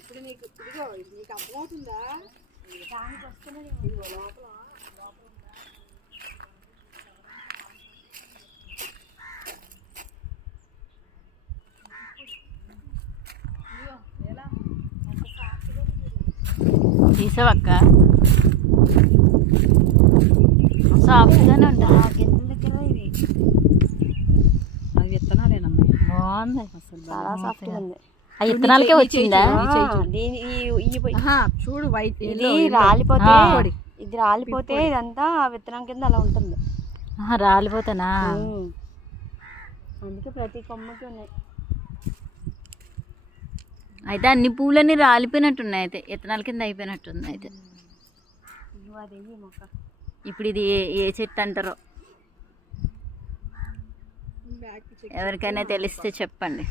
ఇప్పుడు నీకు ఇదిగో నీకు అర్థమవుతుందా? దానికి వస్తున్నది లోపల తీసావక్క సాఫ్ట్గానే ఉంటుంది. గిన్నెల దగ్గర ఇది అవి విత్తనాలేనమ్మా, బాగుంది, చాలా సాఫ్ట్గా ఉంది. ఆ విత్తనాలకే వచ్చిందా? చూడు వైట్ ఇది రాలిపోతే ఇది రాలిపోతే ఇదంతా విత్తనం కింద అలా ఉంటుంది. రాలిపోతానా? అందుకే ప్రతి కొమ్మకి ఉన్నాయి. అయితే అన్ని పూలన్నీ రాలిపోయినట్టున్నాయి, అయితే విత్తనాల కింద అయిపోయినట్టుంది. అయితే ఇప్పుడు ఇది ఏ చెట్టు అంటారో ఎవరికైనా తెలిస్తే చెప్పండి.